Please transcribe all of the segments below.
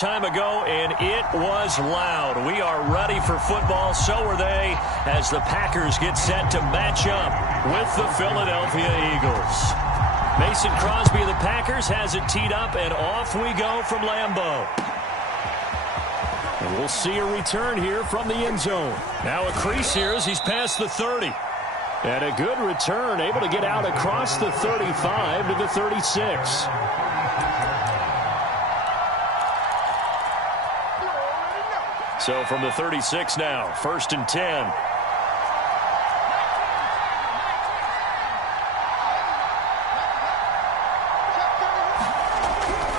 Time ago, and it was loud. We are ready for football. So are they, as the Packers get set to match up with the Philadelphia Eagles. Mason Crosby of the Packers has it teed up, and off we go from Lambeau. And we'll see a return here from the end zone. Now a crease here as he's past the 30. And a good return, able to get out across the 35 to the 36. So from the 36 now, 1st and 10.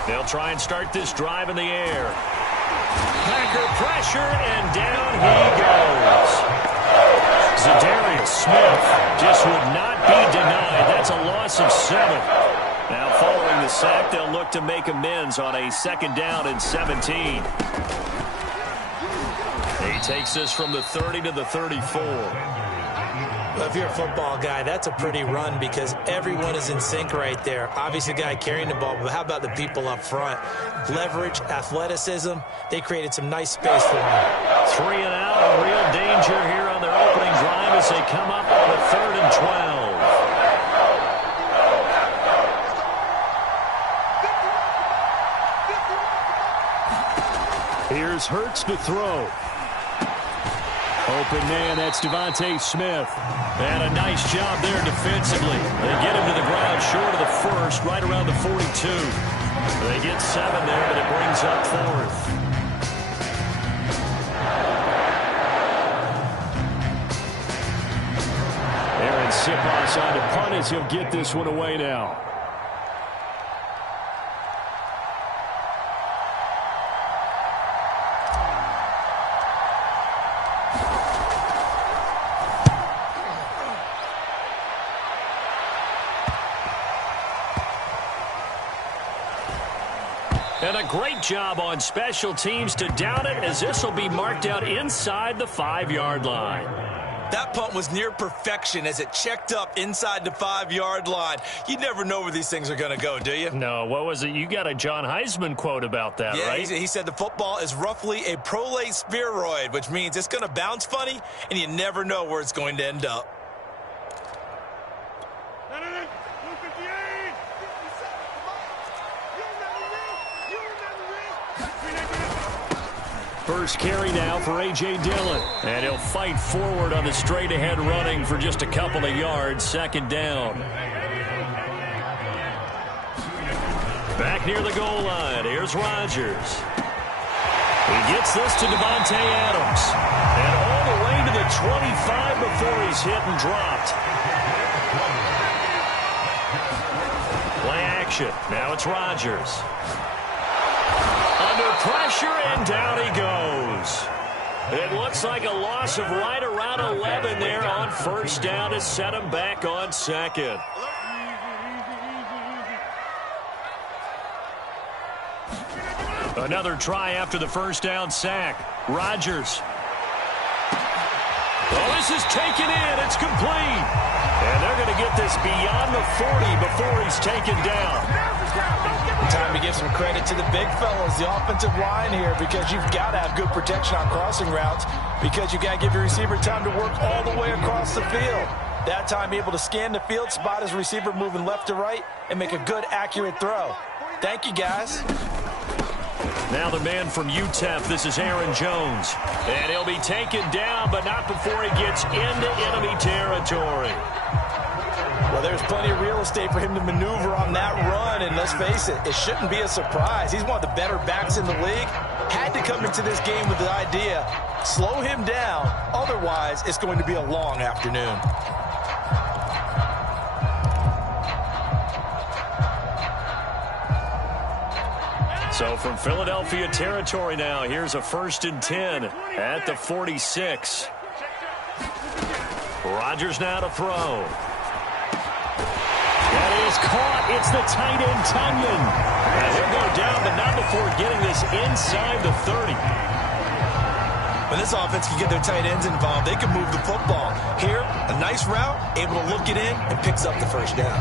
They'll try and start this drive in the air. Packer pressure, and down he goes. Zadarius Smith just would not be denied. That's a loss of 7. Now following the sack, they'll look to make amends on a 2nd down and 17. He takes this from the 30 to the 34. Well, if you're a football guy, that's a pretty run because everyone is in sync right there. Obviously, the guy carrying the ball, but how about the people up front? Leverage, athleticism, they created some nice space for him. 3 and out, a real danger here on their opening drive as they come up on a 3rd and 12. Here's Hurts to throw. Open man, that's Devontae Smith. And a nice job there defensively. They get him to the ground short of the 1st, right around the 42. They get 7 there, but it brings up 4th. Aaron Siposs on to punt as he'll get this one away now. And a great job on special teams to down it, as this will be marked out inside the 5-yard line. That punt was near perfection as it checked up inside the 5-yard line. You never know where these things are going to go, do you? No, what was it? You got a John Heisman quote about that, yeah, right? He said the football is roughly a prolate spheroid, which means it's going to bounce funny, and you never know where it's going to end up. First carry now for A.J. Dillon. And he'll fight forward on the straight-ahead running for just a couple of yards. 2nd down. Back near the goal line. Here's Rodgers. He gets this to Devontae Adams. And all the way to the 25 before he's hit and dropped. Play action. Now it's Rodgers. Under pressure, and down he goes. It looks like a loss of right around 11 there on 1st down to set him back on 2nd. Another try after the 1st down sack. Rodgers. Oh, this is taken in. It's complete. And they're going to get this beyond the 40 before he's taken down. Time to give some credit to the big fellas, the offensive line here, because you've got to have good protection on crossing routes because you've got to give your receiver time to work all the way across the field. That time able to scan the field, spot his receiver moving left to right, and make a good, accurate throw. Thank you, guys. Now the man from UTEP, this is Aaron Jones. And he'll be taken down, but not before he gets into enemy territory. Well, there's plenty of real estate for him to maneuver on that run, and let's face it, it shouldn't be a surprise. He's one of the better backs in the league. Had to come into this game with the idea, slow him down, otherwise it's going to be a long afternoon. So from Philadelphia territory now, here's a 1st and 10 at the 46. Rodgers now to throw. That is caught. It's the tight end, Tunyon. And he'll go down, but not before getting this inside the 30. When this offense can get their tight ends involved, they can move the football. Here, a nice route, able to look it in, and picks up the 1st down.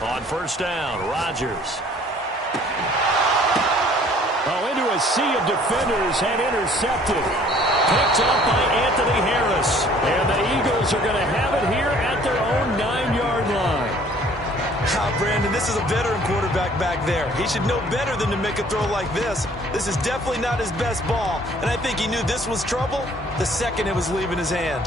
On first down, Rodgers. Oh, into a sea of defenders and intercepted. Picked up by Anthony Harris. And the Eagles are going to have it here at their own 9-yard line. Brandon, this is a veteran quarterback back there. He should know better than to make a throw like this. This is definitely not his best ball, and I think he knew this was trouble the second it was leaving his hand.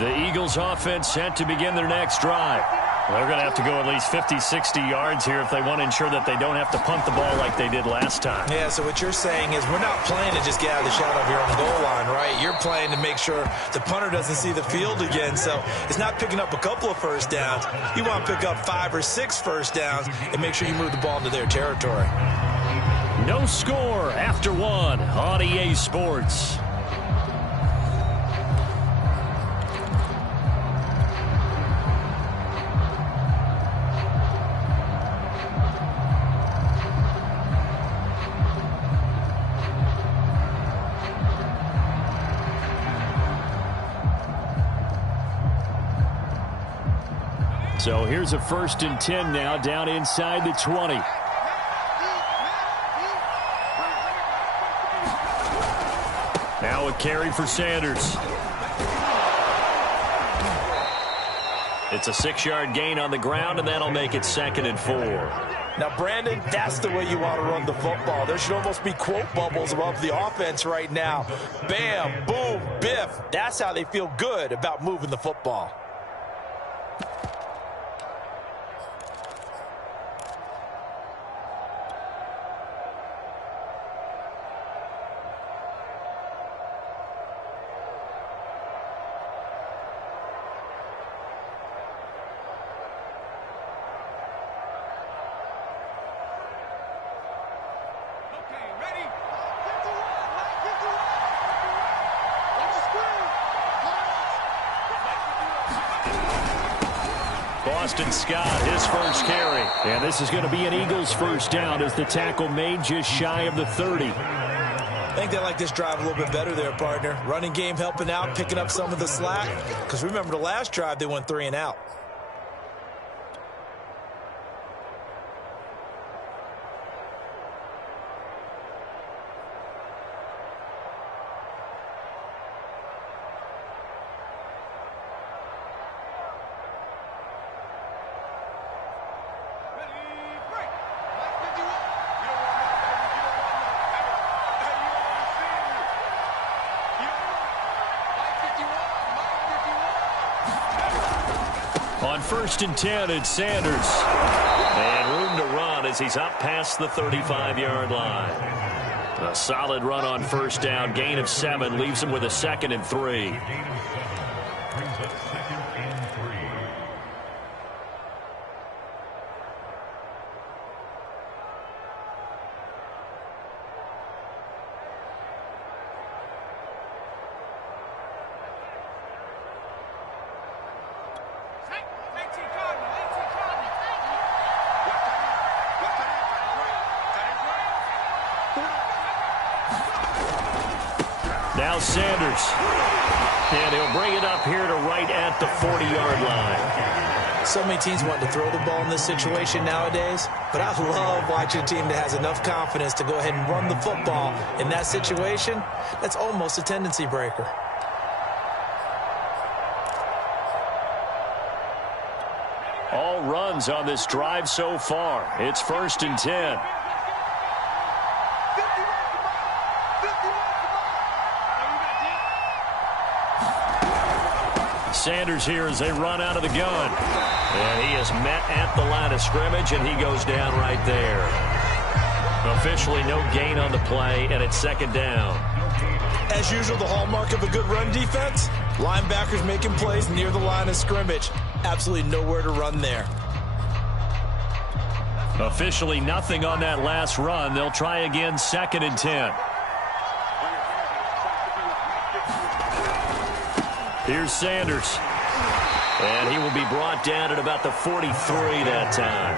The Eagles offense set to begin their next drive. They're going to have to go at least 50, 60 yards here if they want to ensure that they don't have to punt the ball like they did last time. Yeah, so what you're saying is we're not playing to just get out of the shadow of your own goal line, right? You're playing to make sure the punter doesn't see the field again. So it's not picking up a couple of first downs. You want to pick up 5 or 6 first downs and make sure you move the ball into their territory. No score after 1 on EA Sports. So here's a 1st and 10 now, down inside the 20. Now a carry for Sanders. It's a 6-yard gain on the ground, and that'll make it 2nd and 4. Now, Brandon, that's the way you want to run the football. There should almost be quote bubbles above the offense right now. Bam, boom, biff. That's how they feel good about moving the football. Boston Scott, his first carry. And this is going to be an Eagles first down as the tackle made just shy of the 30. I think they like this drive a little bit better there, partner. Running game helping out, picking up some of the slack. Because remember the last drive, they went 3 and out. On 1st and 10, it's Sanders. And room to run as he's up past the 35-yard line. A solid run on first down. Gain of 7 leaves him with a 2nd and 3. Now Sanders. And he'll bring it up here to right at the 40-yard line. So many teams want to throw the ball in this situation nowadays, but I love watching a team that has enough confidence to go ahead and run the football in that situation. That's almost a tendency breaker. All runs on this drive so far. It's 1st and 10. Sanders here as they run out of the gun. And he is met at the line of scrimmage, and he goes down right there. Officially no gain on the play, and it's 2nd down. As usual, the hallmark of a good run defense, linebackers making plays near the line of scrimmage. Absolutely nowhere to run there. Officially nothing on that last run. They'll try again, 2nd and 10. Here's Sanders. And he will be brought down at about the 43 that time.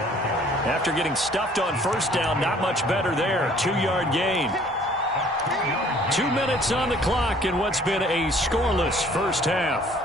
After getting stuffed on first down, not much better there. 2-yard gain. 2 minutes on the clock in what's been a scoreless first half.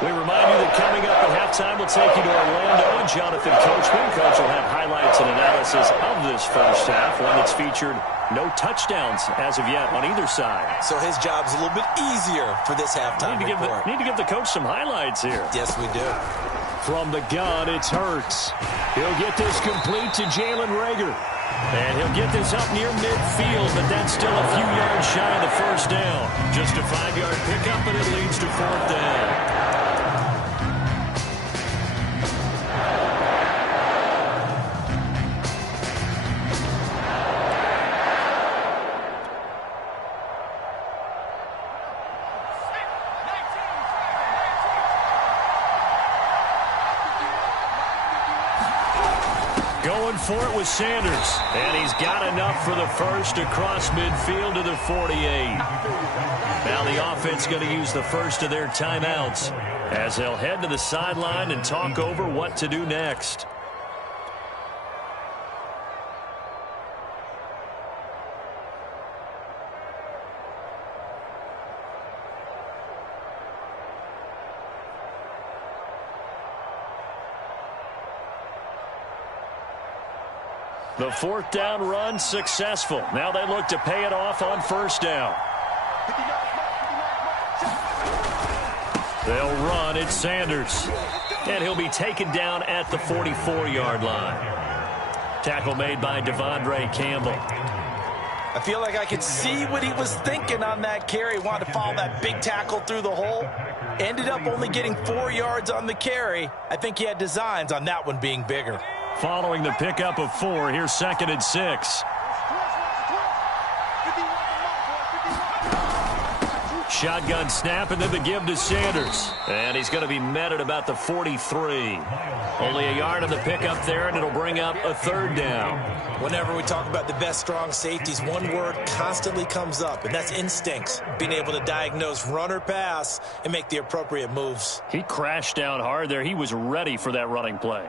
We remind you that coming up at halftime, we'll take you to Orlando and Jonathan Coachman. Coach will have highlights and analysis of this first half, one that's featured no touchdowns as of yet on either side. So his job's a little bit easier for this halftime report. Need to give the coach some highlights here. Yes, we do. From the gun, it's Hurts. He'll get this complete to Jalen Reagor. And he'll get this up near midfield, but that's still a few yards shy of the first down. Just a 5-yard pickup, and it leads to fourth down. Going for it with Sanders. And he's got enough for the first across midfield to the 48. Now the offense going to use the first of their timeouts as they'll head to the sideline and talk over what to do next. The fourth down run successful. Now they look to pay it off on first down. They'll run. It's Sanders. And he'll be taken down at the 44-yard line. Tackle made by Devondre Campbell. I feel like I could see what he was thinking on that carry. Wanted to follow that big tackle through the hole. Ended up only getting 4 yards on the carry. I think he had designs on that one being bigger. Following the pickup of 4, here's 2nd and 6. Shotgun snap and then the give to Sanders. And he's going to be met at about the 43. Only a yard on the pickup there, and it'll bring up a third down. Whenever we talk about the best strong safeties, one word constantly comes up, and that's instincts. Being able to diagnose run or pass and make the appropriate moves. He crashed down hard there. He was ready for that running play.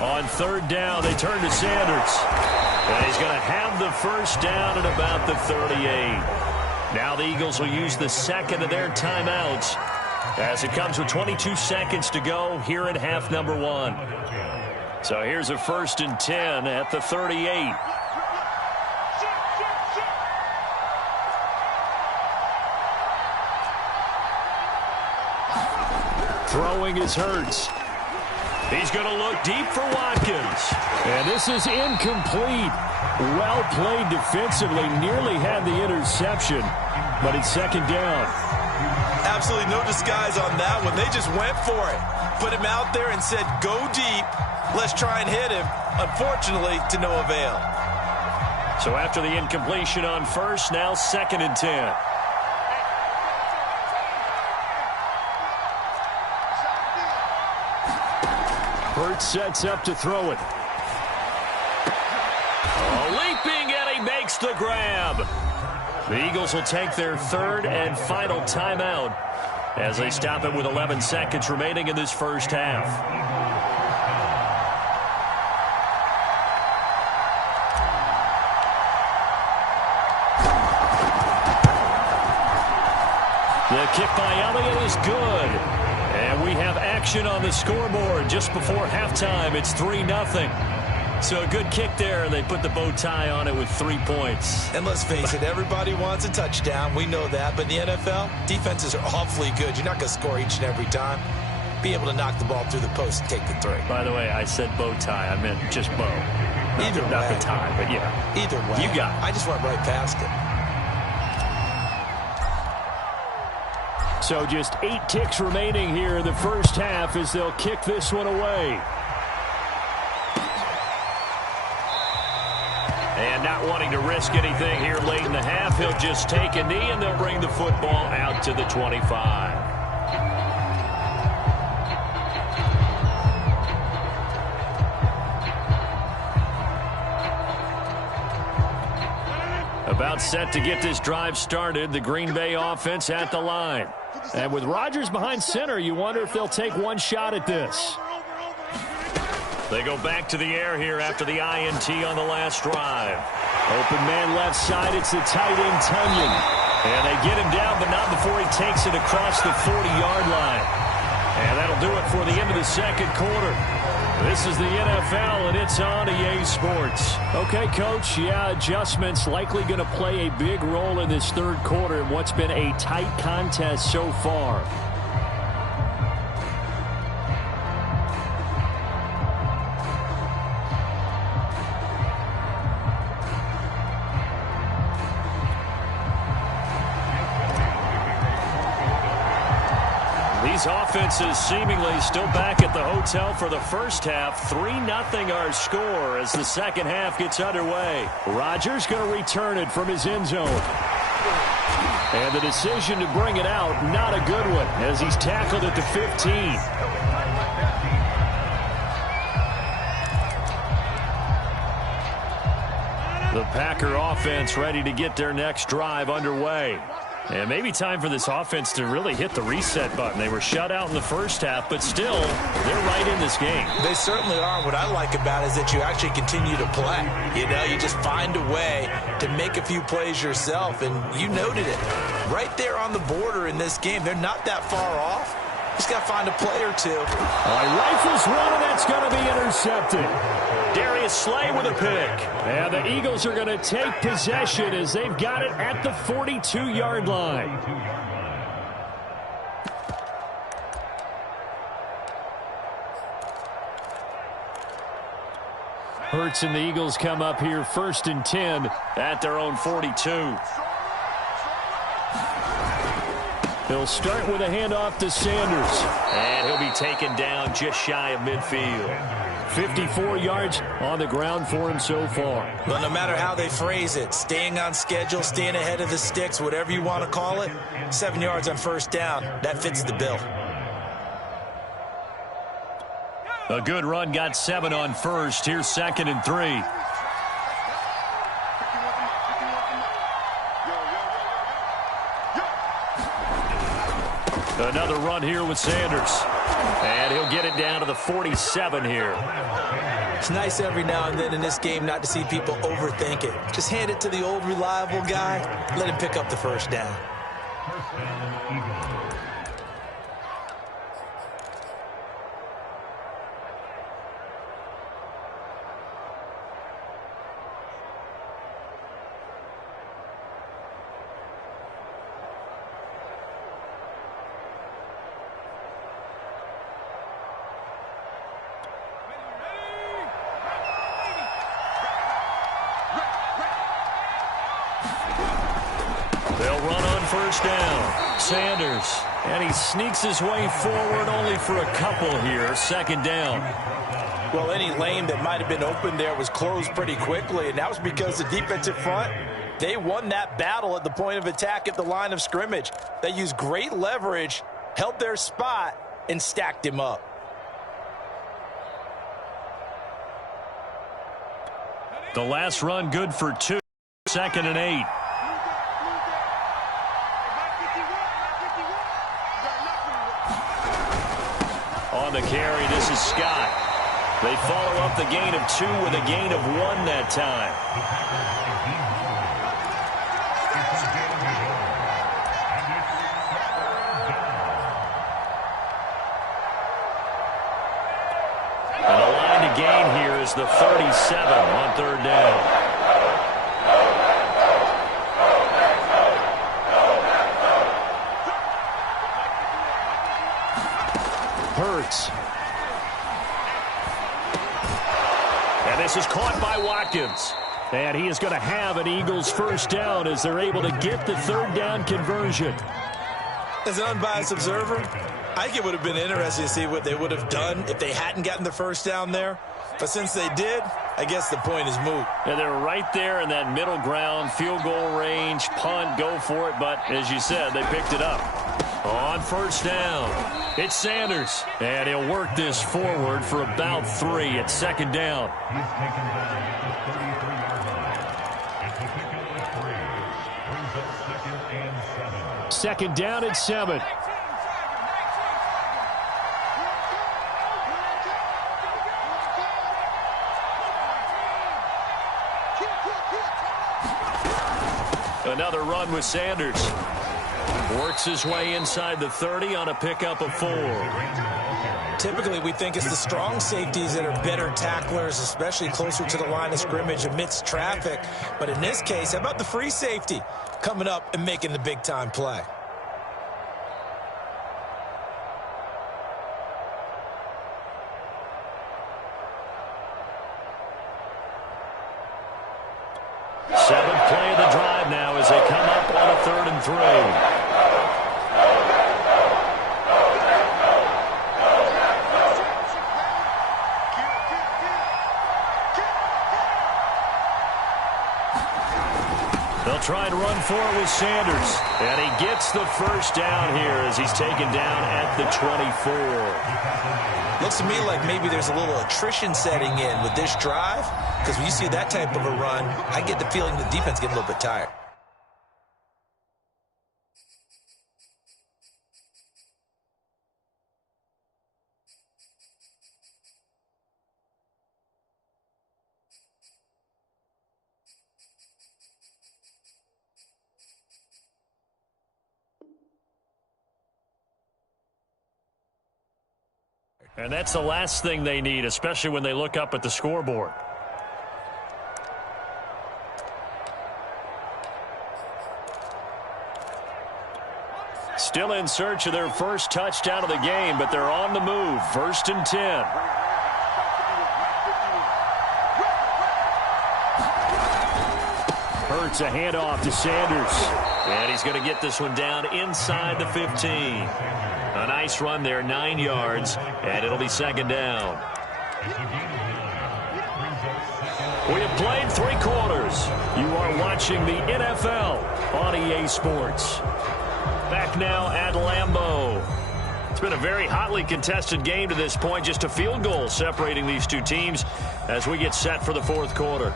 On third down, they turn to Sanders. And he's going to have the first down at about the 38. Now the Eagles will use the second of their timeouts as it comes with 22 seconds to go here in half number 1. So here's a 1st and 10 at the 38. Throwing is Hurts. He's going to look deep for Watkins. And this is incomplete. Well played defensively. Nearly had the interception, but it's 2nd down. Absolutely no disguise on that one. They just went for it. Put him out there and said, go deep. Let's try and hit him. Unfortunately, to no avail. So after the incompletion on first, now 2nd and 10. Hurts sets up to throw it. Leaping, and he makes the grab. The Eagles will take their 3rd and final timeout as they stop it with 11 seconds remaining in this first half. The kick by Elliott is good. And we have action on the scoreboard just before halftime. It's 3-0. So a good kick there, and they put the bow tie on it with 3 points. And let's face it, everybody wants a touchdown. We know that. But in the NFL, defenses are awfully good. You're not going to score each and every time. Be able to knock the ball through the post and take the 3. By the way, I said bow tie. I meant just bow. Either not way. the time, but yeah. Either way. You got it. I just went right past it. So just 8 ticks remaining here in the first half as they'll kick this one away. And not wanting to risk anything here late in the half, he'll just take a knee and they'll bring the football out to the 25. About set to get this drive started, the Green Bay offense at the line. And with Rodgers behind center, you wonder if they'll take one shot at this. They go back to the air here after the INT on the last drive. Open man left side, it's the tight end Tunyon. And they get him down, but not before he takes it across the 40-yard line. And that'll do it for the end of the second quarter. This is the NFL, and it's on EA Sports. Okay, Coach, yeah, adjustments likely going to play a big role in this third quarter in what's been a tight contest so far. These offenses seemingly still back at the hotel for the first half. 3-0 our score as the second half gets underway. Rodgers going to return it from his end zone. And the decision to bring it out, not a good one, as he's tackled at the 15. The Packer offense ready to get their next drive underway. And maybe time for this offense to really hit the reset button. They were shut out in the first half, but still, they're right in this game. They certainly are. What I like about it is that you actually continue to play. You know, you just find a way to make a few plays yourself, and you noted it. Right there on the border in this game, they're not that far off. Just got to find a play or two. Rifles one, and that's going to be intercepted. Darius Slay with a pick. And the Eagles are going to take possession as they've got it at the 42-yard line. Hurts and the Eagles come up here 1st and 10 at their own 42. He'll start with a handoff to Sanders. And he'll be taken down just shy of midfield. 54 yards on the ground for him so far. Well, no matter how they phrase it, staying on schedule, staying ahead of the sticks, whatever you want to call it, 7 yards on first down, that fits the bill. A good run got 7 on first. Here's 2nd and 3. Another run here with Sanders. And he'll get it down to the 47 here. It's nice every now and then in this game not to see people overthink it. Just hand it to the old reliable guy. Let him pick up the first down. First down, Sanders, and he sneaks his way forward only for a couple here. 2nd down. Well, any lane that might have been open there was closed pretty quickly, and that was because the defensive front, they won that battle at the point of attack at the line of scrimmage. They used great leverage, held their spot, and stacked him up. The last run good for 2. 2nd and 8. On the carry, this is Scott. They follow up the gain of 2 with a gain of 1 that time. And the line to gain here is the 37 on 3rd down. this is caught by Watkins. And he is going to have an Eagles first down as they're able to get the third down conversion. As an unbiased observer, I think it would have been interesting to see what they would have done if they hadn't gotten the first down there. But since they did, I guess the point is moot. And they're right there in that middle ground, field goal range, punt, go for it. But as you said, they picked it up. On first down, it's Sanders. And he'll work this forward for about 3 at second down. Second down and 7. Another run with Sanders. Works his way inside the 30 on a pickup of 4. Typically, we think it's the strong safeties that are better tacklers, especially closer to the line of scrimmage amidst traffic. But in this case, how about the free safety coming up and making the big-time play? Seventh play of the drive now as they come up on a 3rd and 3. They'll try and run for it with Sanders. And he gets the first down here as he's taken down at the 24. Looks to me like maybe there's a little attrition setting in with this drive, because when you see that type of a run, I get the feeling the defense getting a little bit tired. And that's the last thing they need, especially when they look up at the scoreboard. Still in search of their first touchdown of the game, but they're on the move. 1st and 10. Hurts a handoff to Sanders. And he's going to get this one down inside the 15. A nice run there, 9 yards, and it'll be 2nd down. We have played 3 quarters. You are watching the NFL on EA Sports. Back now at Lambeau. It's been a very hotly contested game to this point. Just a field goal separating these two teams as we get set for the 4th quarter.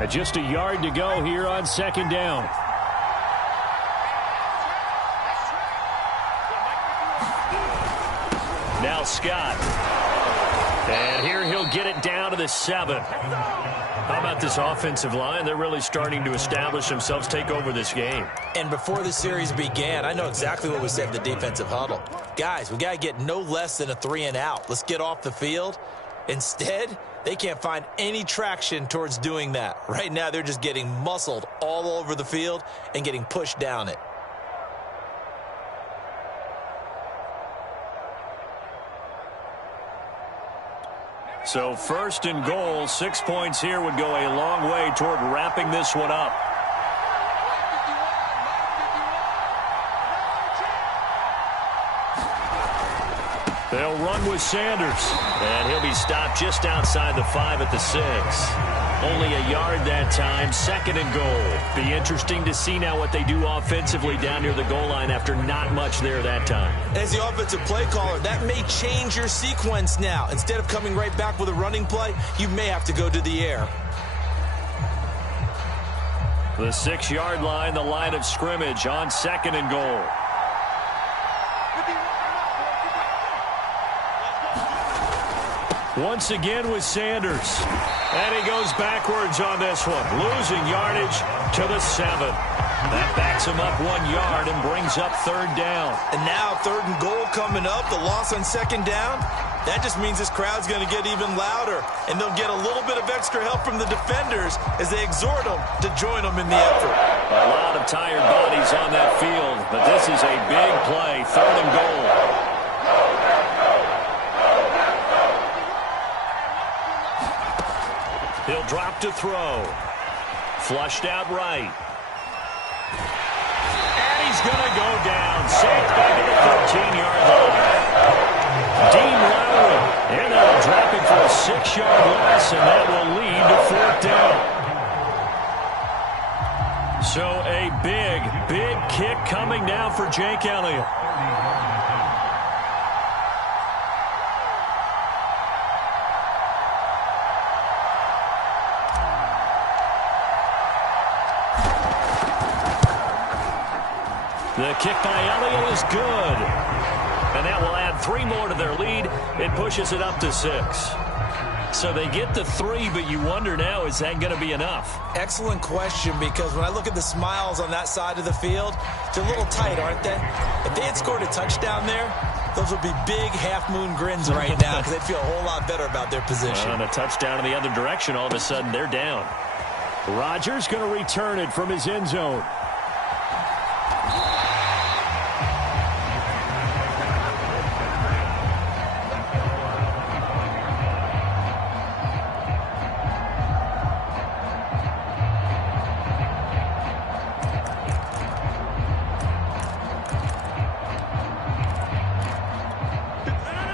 And just a yard to go here on 2nd down. Now Scott. And here he'll get it down to the 7. How about this offensive line? They're really starting to establish themselves, take over this game. And before the series began, I know exactly what we said in the defensive huddle. Guys, we got to get no less than a 3 and out. Let's get off the field. Instead, they can't find any traction towards doing that. Right now, they're just getting muscled all over the field and getting pushed down it. So 1st and goal, 6 points here would go a long way toward wrapping this one up. They'll run with Sanders, and he'll be stopped just outside the 5 at the 6. Only a yard that time, 2nd and goal. Be interesting to see now what they do offensively down near the goal line after not much there that time. As the offensive play caller, that may change your sequence now. Instead of coming right back with a running play, you may have to go to the air. The 6-yard line, the line of scrimmage on 2nd and goal. Once again with Sanders. And he goes backwards on this one. Losing yardage to the 7. That backs him up 1 yard and brings up 3rd down. And now 3rd and goal coming up. The loss on 2nd down. That just means this crowd's going to get even louder. And they'll get a little bit of extra help from the defenders as they exhort them to join them in the effort. A lot of tired bodies on that field. But this is a big play. 3rd and goal. He'll drop to throw. Flushed out right. And he's going to go down. Safe back at the 13-yard line. Dean Lowry. And they'll drop it for a 6-yard loss, and that will lead to 4th down. So a big, big kick coming now for Jake Elliott. The kick by Elliott is good. And that will add 3 more to their lead. It pushes it up to 6. So they get the 3, but you wonder now, is that going to be enough? Excellent question, because when I look at the smiles on that side of the field, they're a little tight, aren't they? If they had scored a touchdown there, those would be big half-moon grins right now because they'd feel a whole lot better about their position. On a touchdown in the other direction, all of a sudden they're down. Rodgers going to return it from his end zone.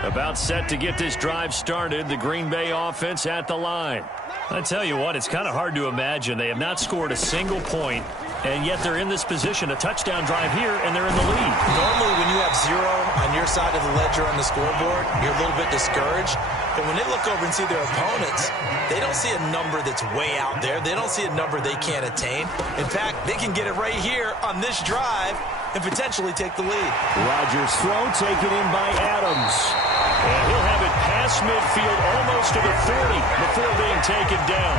About set to get this drive started. The Green Bay offense at the line. I tell you what, it's kind of hard to imagine. They have not scored a single point, and yet they're in this position. A touchdown drive here, and they're in the lead. Normally, when you have 0 on your side of the ledger on the scoreboard, you're a little bit discouraged. But when they look over and see their opponents, they don't see a number that's way out there. They don't see a number they can't attain. In fact, they can get it right here on this drive and potentially take the lead. Rodgers' throw taken in by Adams. And he'll have it past midfield almost to the 40 before being taken down.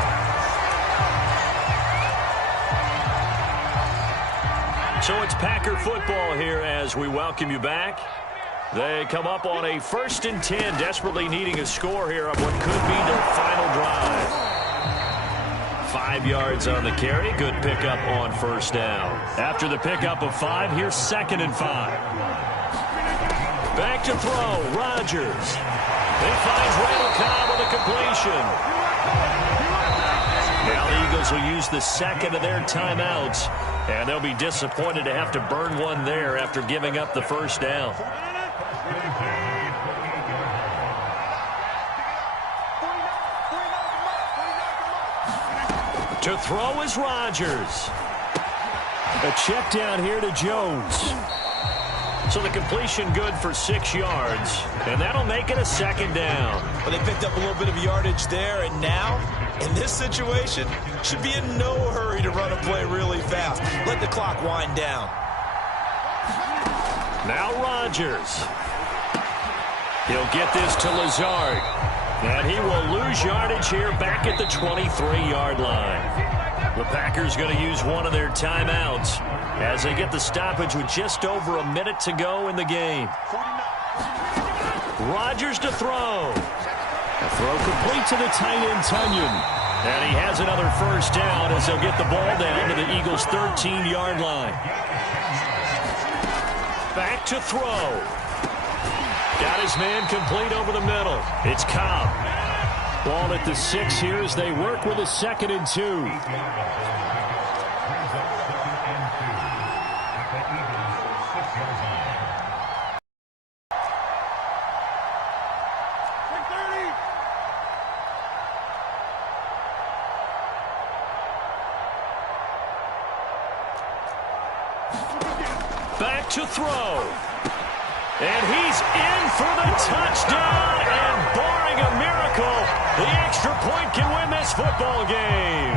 So it's Packer football here as we welcome you back. They come up on a 1st and 10, desperately needing a score here on what could be their final drive. 5 yards on the carry. Good pickup on 1st down. After the pickup of 5, here's 2nd and 5. Back to throw, Rodgers. He finds Randall Cobb with a completion. Now the Eagles will use the 2nd of their timeouts, and they'll be disappointed to have to burn one there after giving up the 1st down. To throw is Rodgers. A check down here to Jones. So the completion good for 6 yards, and that'll make it a 2nd down. Well, they picked up a little bit of yardage there, and now, in this situation, should be in no hurry to run a play really fast. Let the clock wind down. Now Rodgers. He'll get this to Lazard. And he will lose yardage here back at the 23-yard line. The Packers going to use one of their timeouts as they get the stoppage with just over a minute to go in the game. Rodgers to throw. A throw complete to the tight end, Tunyon. And he has another 1st down as they'll get the ball down to the Eagles' 13-yard line. Back to throw. Got his man complete over the middle. It's Cobb. Ball at the 6 here as they work with a 2nd and 2. Back to throw. And he's in for the touchdown. And barring a miracle, the extra point can win this football game.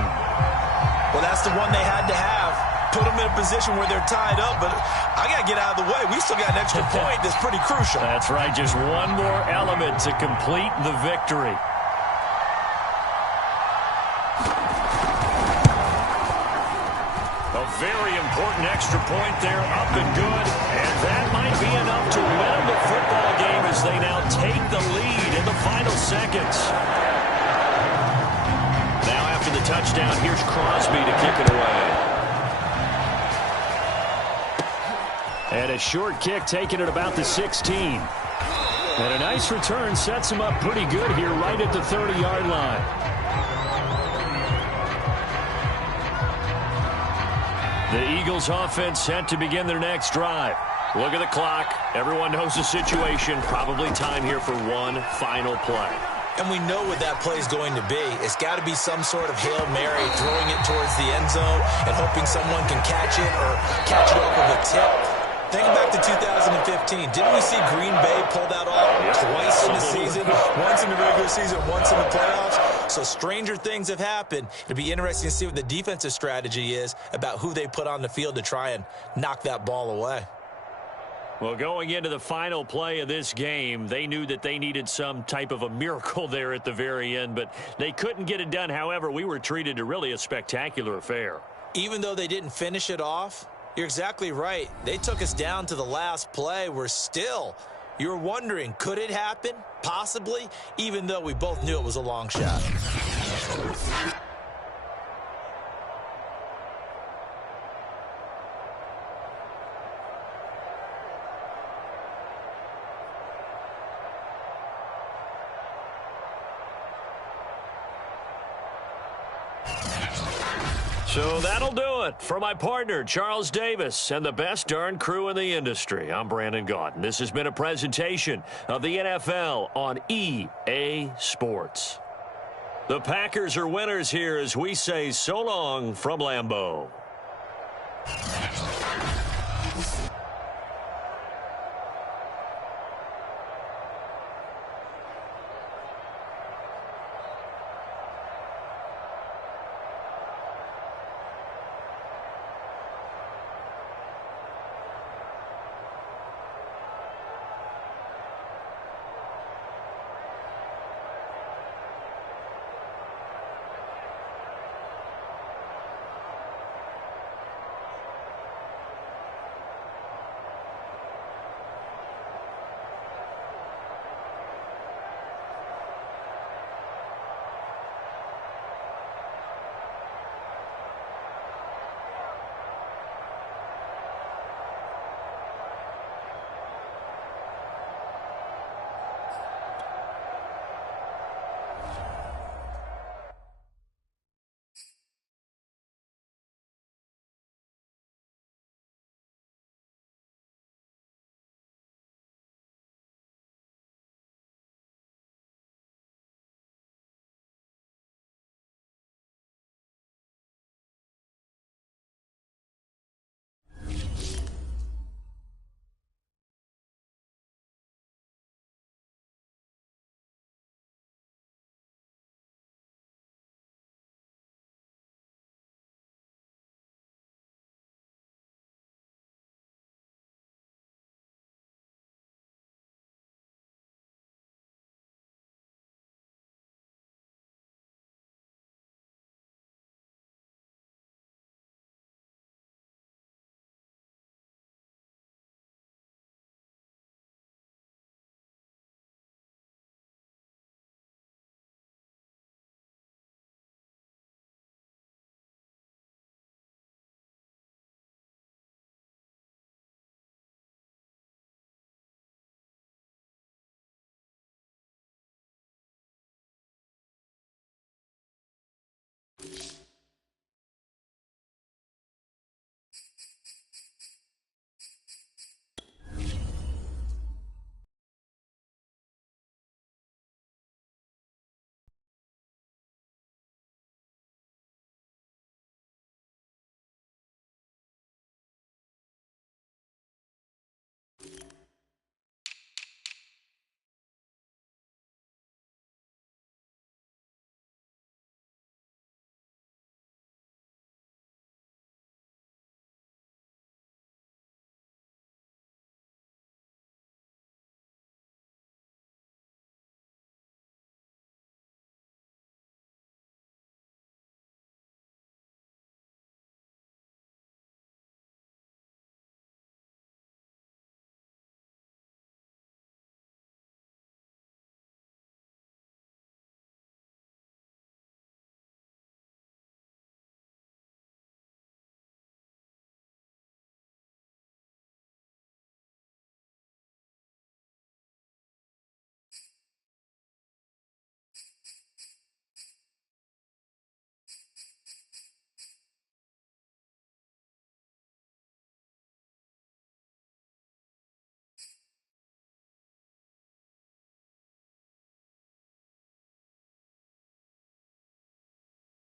Well, that's the one they had to have. Put them in a position where they're tied up, but I got to get out of the way. We still got an extra point that's pretty crucial. That's right. Just one more element to complete the victory. A very important extra point there, up and good. And that might be enough to win the football game as they now take the lead in the final seconds. Now after the touchdown, here's Crosby to kick it away. And a short kick taken at about the 16. And a nice return sets him up pretty good here right at the 30-yard line. The Eagles offense set to begin their next drive. Look at the clock. Everyone knows the situation. Probably time here for one final play. And we know what that play is going to be. It's got to be some sort of Hail Mary, throwing it towards the end zone and hoping someone can catch it or catch it off of a tip. Thinking back to 2015, didn't we see Green Bay pull that off twice in the season? Once in the regular season, once in the playoffs. So stranger things have happened. It'll be interesting to see what the defensive strategy is about who they put on the field to try and knock that ball away. Well, going into the final play of this game, they knew that they needed some type of a miracle there at the very end, but they couldn't get it done. However, we were treated to really a spectacular affair. Even though they didn't finish it off, you're exactly right. They took us down to the last play. We're still, you were wondering, could it happen? Possibly, even though we both knew it was a long shot. So that'll do it for my partner, Charles Davis, and the best darn crew in the industry. I'm Brandon Gaudin. This has been a presentation of the NFL on EA Sports. The Packers are winners here as we say so long from Lambeau.